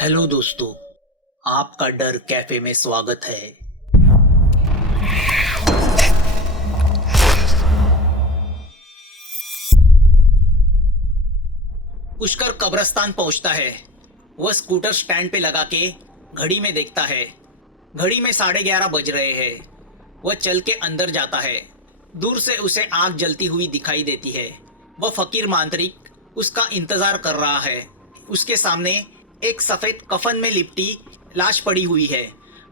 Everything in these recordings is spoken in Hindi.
हेलो दोस्तों, आपका डर कैफे में स्वागत है। पुष्कर कब्रिस्तान पहुंचता है। वह स्कूटर स्टैंड पे लगा के घड़ी में देखता है। घड़ी में 11:30 बज रहे हैं। वह चल के अंदर जाता है। दूर से उसे आग जलती हुई दिखाई देती है। वह फकीर मांत्रिक उसका इंतजार कर रहा है। उसके सामने एक सफेद कफन में लिपटी लाश पड़ी हुई है।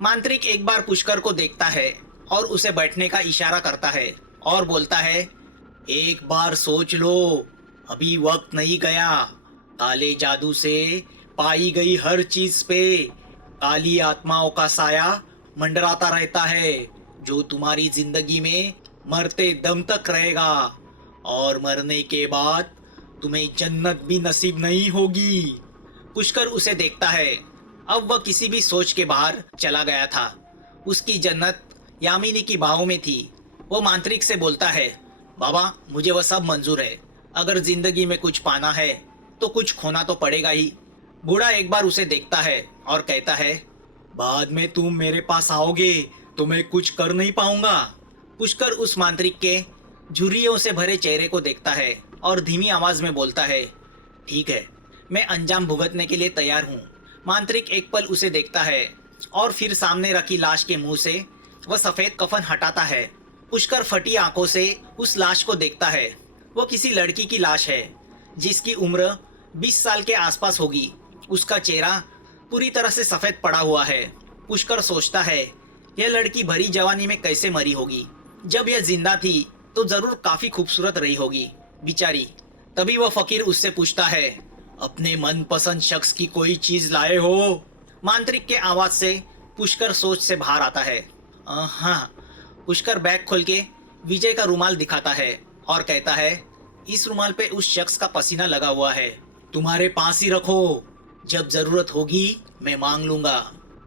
मांत्रिक एक बार पुष्कर को देखता है और उसे बैठने का इशारा करता है और बोलता है, एक बार सोच लो, अभी वक्त नहीं गया। काले जादू से पाई गई हर चीज पे काली आत्माओं का साया मंडराता रहता है, जो तुम्हारी जिंदगी में मरते दम तक रहेगा और मरने के बाद तुम्हें जन्नत भी नसीब नहीं होगी। पुष्कर उसे देखता है। अब वह किसी भी सोच के बाहर चला गया था। उसकी जन्नत यामिनी की बाहों में थी। वो मांत्रिक से बोलता है, बाबा मुझे वह सब मंजूर है। अगर जिंदगी में कुछ पाना है तो कुछ खोना तो पड़ेगा ही। बूढ़ा एक बार उसे देखता है और कहता है, बाद में तुम मेरे पास आओगे तो मैं कुछ कर नहीं पाऊंगा। पुष्कर उस मांत्रिक के झुर्रियों से भरे चेहरे को देखता है और धीमी आवाज में बोलता है, ठीक है, मैं अंजाम भुगतने के लिए तैयार हूँ। मांत्रिक एक पल उसे देखता है और फिर सामने रखी लाश के मुंह से वह सफेद कफन हटाता है। पुष्कर फटी आंखों से उस लाश को देखता है। वह किसी लड़की की लाश है जिसकी उम्र 20 साल के आसपास होगी। उसका चेहरा पूरी तरह से सफेद पड़ा हुआ है। पुष्कर सोचता है, यह लड़की भरी जवानी में कैसे मरी होगी। जब यह जिंदा थी तो जरूर काफी खूबसूरत रही होगी बेचारी। तभी वह फकीर उससे पूछता है, अपने मनपसंद शख्स की कोई चीज लाए हो? मांत्रिक के आवाज से पुष्कर सोच से बाहर आता है। हाँ। पुष्कर बैग खोल के विजय का रुमाल दिखाता है और कहता है, इस रुमाल पे उस शख्स का पसीना लगा हुआ है, तुम्हारे पास ही रखो, जब जरूरत होगी मैं मांग लूंगा।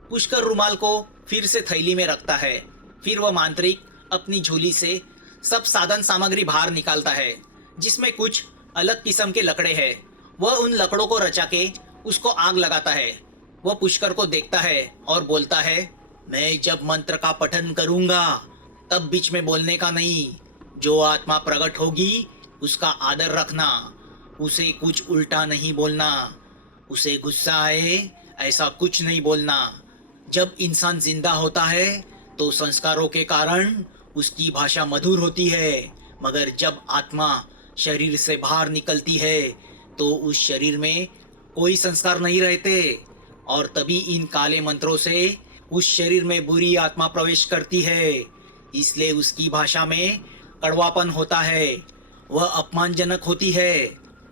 पुष्कर रुमाल को फिर से थैली में रखता है। फिर वह मांत्रिक अपनी झोली से सब साधन सामग्री बाहर निकालता है, जिसमें कुछ अलग किस्म के लकड़े हैं। वह उन लकड़ों को रचा के उसको आग लगाता है। वह पुष्कर को देखता है और बोलता है, मैं जब मंत्र का पठन करूंगा तब बीच में बोलने का नहीं। जो आत्मा प्रकट होगी उसका आदर रखना, उसे कुछ उल्टा नहीं बोलना, उसे गुस्सा आए ऐसा कुछ नहीं बोलना। जब इंसान जिंदा होता है तो संस्कारों के कारण उसकी भाषा मधुर होती है, मगर जब आत्मा शरीर से बाहर निकलती है तो उस शरीर में कोई संस्कार नहीं रहते और तभी इन काले मंत्रों से उस शरीर में बुरी आत्मा प्रवेश करती है। इसलिए उसकी भाषा में कड़वापन होता है, वह अपमानजनक होती है।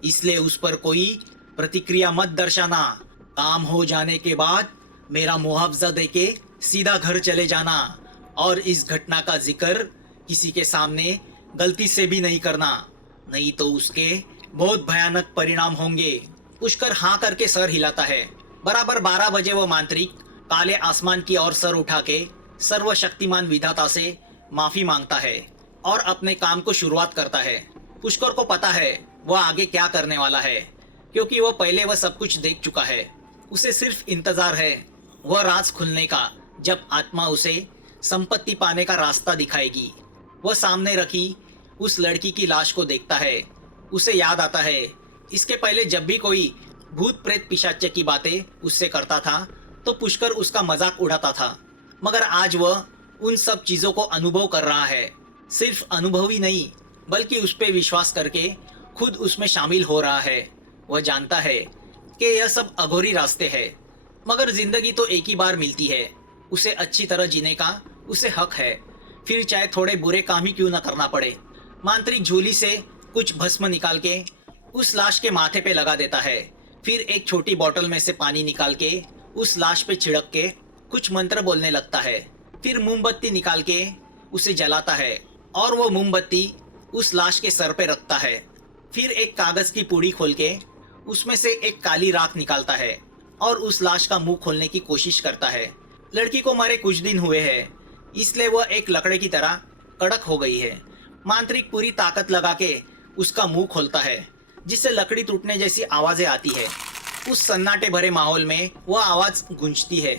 इसलिए उस पर कोई प्रतिक्रिया मत दर्शाना। काम हो जाने के बाद मेरा मुआवजा देके सीधा घर चले जाना और इस घटना का जिक्र किसी के सामने गलती से भी नहीं करना, नहीं तो उसके बहुत भयानक परिणाम होंगे। पुष्कर हाँ करके सर हिलाता है। बराबर 12 बजे वो मांत्रिक काले आसमान की ओर सर उठा के सर्वशक्तिमान विधाता से माफी मांगता है और अपने काम को शुरुआत करता है। पुष्कर को पता है वह आगे क्या करने वाला है, क्योंकि वह पहले वह सब कुछ देख चुका है। उसे सिर्फ इंतजार है वह राज खुलने का, जब आत्मा उसे संपत्ति पाने का रास्ता दिखाएगी। वह सामने रखी उस लड़की की लाश को देखता है। उसे याद आता है, इसके पहले जब भी कोई भूत प्रेत पिशाच्य की बातें उससे करता था तो पुष्कर उसका मजाक उड़ाता था, मगर आज वह उन सब चीजों को अनुभव कर रहा है। सिर्फ अनुभव ही नहीं बल्कि उस पर विश्वास करके खुद उसमें शामिल हो रहा है। वह जानता है कि यह सब अघोरी रास्ते हैं, मगर जिंदगी तो एक ही बार मिलती है, उसे अच्छी तरह जीने का उसे हक है, फिर चाहे थोड़े बुरे काम ही क्यों न करना पड़े। मांत्रिक झोली से कुछ भस्म निकाल के उस लाश के माथे पे लगा देता है। फिर एक छोटी बोतल में से पानी निकाल के उस लाश पे छिड़क के कुछ मंत्र बोलने लगता है। फिर मोमबत्ती निकाल के उसे जलाता है और वो मोमबत्ती उस लाश के सर पे रखता है। फिर एक कागज की पूड़ी खोल के उसमें से एक काली राख निकालता है और उस लाश का मुंह खोलने की कोशिश करता है। लड़की को मरे कुछ दिन हुए हैं, इसलिए वह एक लकड़े की तरह कड़क हो गई है। मांत्रिक पूरी ताकत लगा के उसका मुंह खोलता है, जिससे लकड़ी टूटने जैसी आवाजें आती है। उस सन्नाटे भरे माहौल में वह आवाज गूंजती है।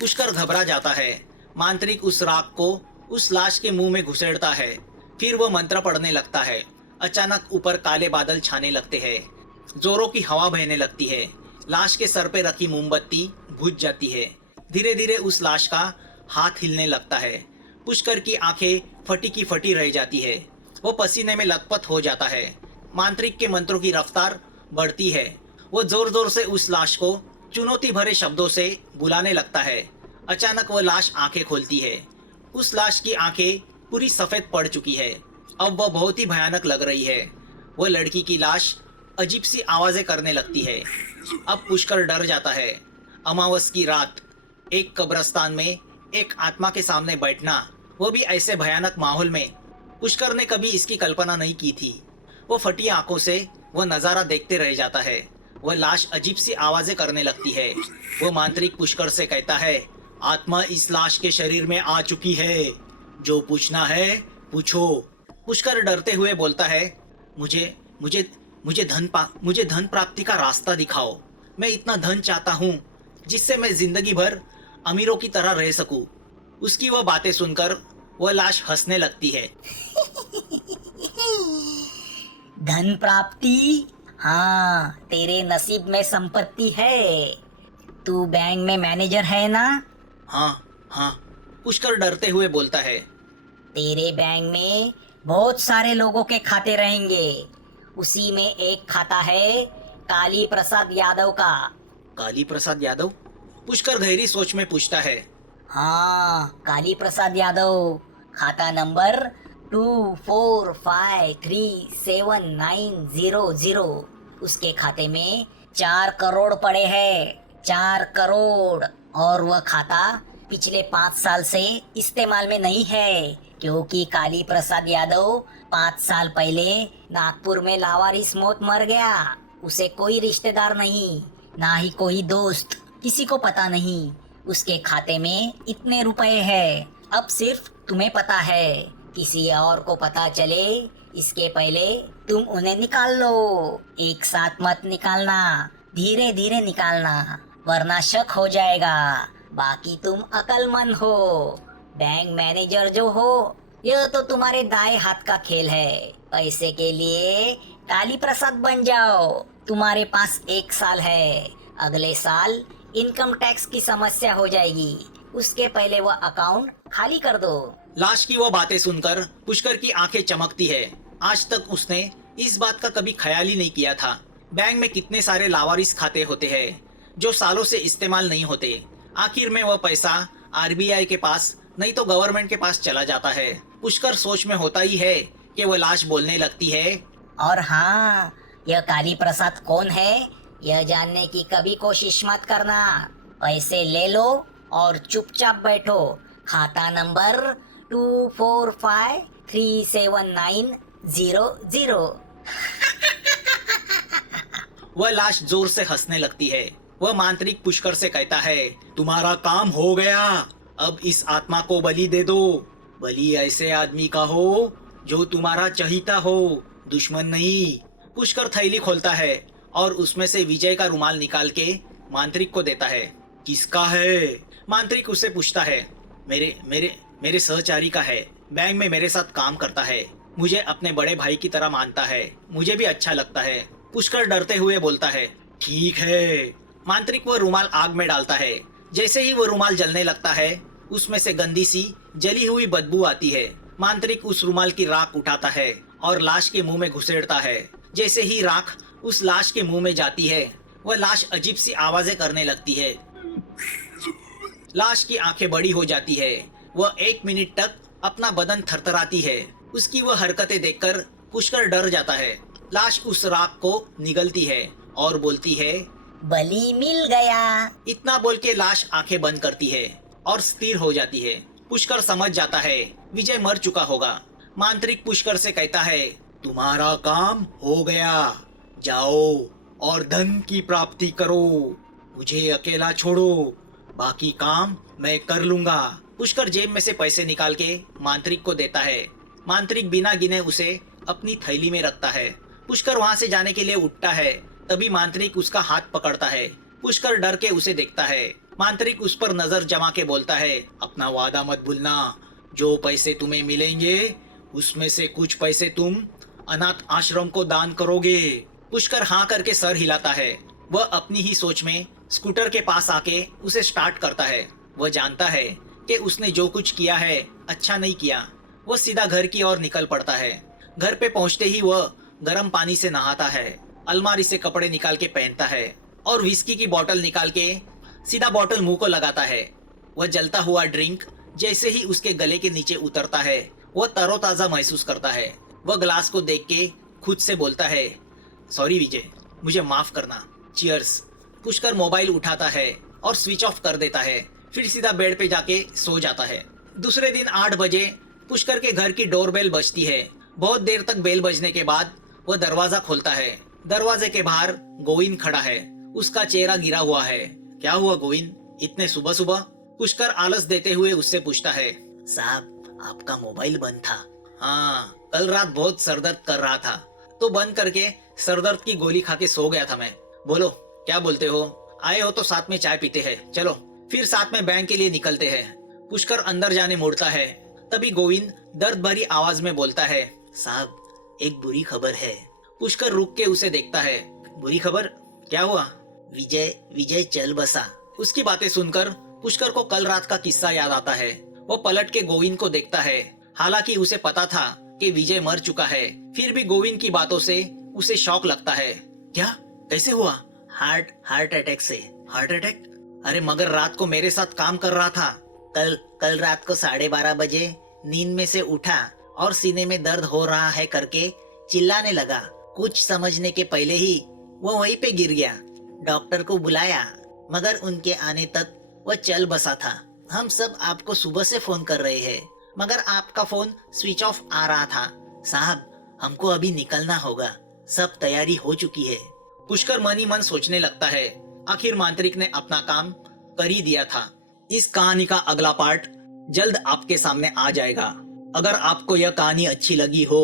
पुष्कर घबरा जाता है। मांत्रिक उस राख को उस लाश के मुंह में घुसेड़ता है। फिर वह मंत्र पढ़ने लगता है। अचानक ऊपर काले बादल छाने लगते हैं। जोरों की हवा बहने लगती है। लाश के सर पे रखी मोमबत्ती बुझ जाती है। धीरे धीरे उस लाश का हाथ हिलने लगता है। पुष्कर की आंखें फटी की फटी रह जाती है। वो पसीने में लथपथ हो जाता है। मांत्रिक के मंत्रों की रफ्तार बढ़ती है। वो जोर जोर से उस लाश को चुनौती भरे शब्दों से बुलाने लगता है। अचानक वह लाश आंखें खोलती है। उस लाश की आंखें पूरी सफेद पड़ चुकी है। अब वह बहुत ही भयानक लग रही है। वह लड़की की लाश अजीब सी आवाजें करने लगती है। अब पुष्कर डर जाता है। अमावस की रात, एक कब्रिस्तान में एक आत्मा के सामने बैठना, वो भी ऐसे भयानक माहौल में, पुष्कर ने कभी इसकी कल्पना नहीं की थी। वो फटी आंखों से वह नजारा देखते रह जाता है। वह लाश अजीब सी आवाजें करने लगती है। वो मांत्रिक पुष्कर से कहता है, आत्मा इस लाश के शरीर में आ चुकी है, जो पूछना है पूछो। पुष्कर डरते हुए बोलता है, मुझे मुझे मुझे धन प्राप्ति का रास्ता दिखाओ। मैं इतना धन चाहता हूँ जिससे मैं जिंदगी भर अमीरों की तरह रह सकूं। उसकी वह बातें सुनकर वह लाश हंसने लगती है। धन प्राप्ति, हाँ तेरे नसीब में संपत्ति है। तू बैंक में मैनेजर है ना? हाँ हाँ, पुष्कर डरते हुए बोलता है। तेरे बैंक में बहुत सारे लोगों के खाते रहेंगे। उसी में एक खाता है काली प्रसाद यादव का। काली प्रसाद यादव? पुष्कर गहरी सोच में पूछता है। हाँ, काली प्रसाद यादव। खाता नंबर 24537900। उसके खाते में 4 करोड़ पड़े हैं। 4 करोड़। और वह खाता पिछले 5 साल से इस्तेमाल में नहीं है, क्योंकि काली प्रसाद यादव 5 साल पहले नागपुर में लावारिस मौत मर गया। उसे कोई रिश्तेदार नहीं, ना ही कोई दोस्त, किसी को पता नहीं उसके खाते में इतने रुपए हैं। अब सिर्फ तुम्हें पता है, किसी और को पता चले इसके पहले तुम उन्हें निकाल लो। एक साथ मत निकालना, धीरे धीरे निकालना, वरना शक हो जाएगा। बाकी तुम अक्लमंद हो। बैंक मैनेजर जो हो, यह तो तुम्हारे दाएं हाथ का खेल है। पैसे के लिए काली प्रसाद बन जाओ। तुम्हारे पास 1 साल है। अगले साल इनकम टैक्स की समस्या हो जाएगी। उसके पहले वह अकाउंट खाली कर दो। लाश की वह बातें सुनकर पुष्कर की आंखें चमकती है। आज तक उसने इस बात का कभी ख्याल ही नहीं किया था। बैंक में कितने सारे लावारिस खाते होते हैं जो सालों से इस्तेमाल नहीं होते। आखिर में वह पैसा आरबीआई के पास नहीं तो गवर्नमेंट के पास चला जाता है। पुष्कर सोच में होता ही है कि वह लाश बोलने लगती है। और हाँ, यह काली प्रसाद कौन है, यह जानने की कभी कोशिश मत करना। पैसे ले लो और चुपचाप बैठो। खाता नंबर 24537900। वह लाश जोर से हंसने लगती है। वह मांत्रिक पुष्कर से कहता है, तुम्हारा काम हो गया। अब इस आत्मा को बलि दे दो। बलि ऐसे आदमी का हो जो तुम्हारा चहीता हो, दुश्मन नहीं। पुष्कर थैली खोलता है और उसमें से विजय का रुमाल निकाल के मांत्रिक को देता है। किसका है? मांत्रिक उससे पूछता है। मेरे मेरे मेरे सहचारी का है। बैंक में मेरे साथ काम करता है। मुझे अपने बड़े भाई की तरह मानता है। मुझे भी अच्छा लगता है। पुष्कर डरते हुए बोलता है, ठीक है। मांत्रिक वह रुमाल आग में डालता है। जैसे ही वह रुमाल जलने लगता है, उसमें से गंदी सी जली हुई बदबू आती है। मांत्रिक उस रुमाल की राख उठाता है और लाश के मुंह में घुसेड़ता है। जैसे ही राख उस लाश के मुंह में जाती है, वह लाश अजीब सी आवाजें करने लगती है। लाश की आंखें बड़ी हो जाती है। वह 1 मिनट तक अपना बदन थरथराती है। उसकी वह हरकतें देखकर पुष्कर डर जाता है। लाश उस राख को निगलती है और बोलती है, बलि मिल गया। इतना बोल के लाश आंखें बंद करती है और स्थिर हो जाती है। पुष्कर समझ जाता है विजय मर चुका होगा। मांत्रिक पुष्कर से कहता है, तुम्हारा काम हो गया। जाओ और धन की प्राप्ति करो। मुझे अकेला छोड़ो, बाकी काम मैं कर लूंगा। पुष्कर जेब में से पैसे निकाल के मांत्रिक को देता है। मांत्रिक बिना गिने उसे अपनी थैली में रखता है। पुष्कर वहां से जाने के लिए उठता है, तभी मांत्रिक उसका हाथ पकड़ता है। पुष्कर डर के उसे देखता है। मांत्रिक उस पर नजर जमा के बोलता है, अपना वादा मत भूलना। जो पैसे तुम्हें मिलेंगे उसमें से कुछ पैसे तुम अनाथ आश्रम को दान करोगे। पुष्कर हाँ करके सर हिलाता है। वह अपनी ही सोच में स्कूटर के पास आके उसे स्टार्ट करता है। वह जानता है कि उसने जो कुछ किया है अच्छा नहीं किया। वह सीधा घर की ओर निकल पड़ता है। घर पे पहुंचते ही वह गर्म पानी से नहाता है, अलमारी से कपड़े निकाल के पहनता है और विस्की की बोतल निकाल के सीधा बोतल मुंह को लगाता है। वह जलता हुआ ड्रिंक जैसे ही उसके गले के नीचे उतरता है वह तरोताजा महसूस करता है। वह ग्लास को देख के खुद से बोलता है, सॉरी विजय, मुझे माफ करना, चियर्स। पुष्कर मोबाइल उठाता है और स्विच ऑफ कर देता है, फिर सीधा बेड पे जाके सो जाता है। दूसरे दिन 8 बजे पुष्कर के घर की डोरबेल बजती है। बहुत देर तक बेल बजने के बाद वह दरवाजा खोलता है। दरवाजे के बाहर गोविंद खड़ा है। उसका चेहरा गिरा हुआ है। क्या हुआ गोविंद, इतने सुबह सुबह? पुष्कर आलस देते हुए उससे पूछता है। साहब, आपका मोबाइल बंद था। हाँ, कल रात बहुत सरदर्द कर रहा था तो बंद करके सरदर्द की गोली खा के सो गया था मैं। बोलो क्या बोलते हो? आए हो तो साथ में चाय पीते हैं, चलो। फिर साथ में बैंक के लिए निकलते हैं। पुष्कर अंदर जाने मुड़ता है, तभी गोविंद दर्द भरी आवाज में बोलता है, साहब एक बुरी खबर है। पुष्कर रुक के उसे देखता है। बुरी खबर? क्या हुआ? विजय चल बसा। उसकी बातें सुनकर पुष्कर को कल रात का किस्सा याद आता है। वो पलट के गोविंद को देखता है। हालांकि उसे पता था कि विजय मर चुका है, फिर भी गोविंद की बातों से उसे शौक लगता है। क्या? कैसे हुआ? हार्ट अटैक से। Heart attack? अरे मगर रात को मेरे साथ काम कर रहा था। कल रात को 12:30 बजे नींद में से उठा और सीने में दर्द हो रहा है करके चिल्लाने लगा। कुछ समझने के पहले ही वो वहीं पे गिर गया। डॉक्टर को बुलाया मगर उनके आने तक वह चल बसा था। हम सब आपको सुबह से फोन कर रहे हैं मगर आपका फोन स्विच ऑफ आ रहा था। साहब हमको अभी निकलना होगा, सब तैयारी हो चुकी है। पुष्कर मन ही मन सोचने लगता है, आखिर मांत्रिक ने अपना काम कर ही दिया था। इस कहानी का अगला पार्ट जल्द आपके सामने आ जाएगा। अगर आपको यह कहानी अच्छी लगी हो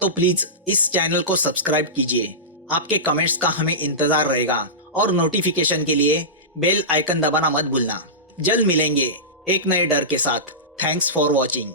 तो प्लीज इस चैनल को सब्सक्राइब कीजिए। आपके कमेंट्स का हमें इंतजार रहेगा और नोटिफिकेशन के लिए बेल आइकन दबाना मत भूलना। जल्द मिलेंगे एक नए डर के साथ। Thanks for watching.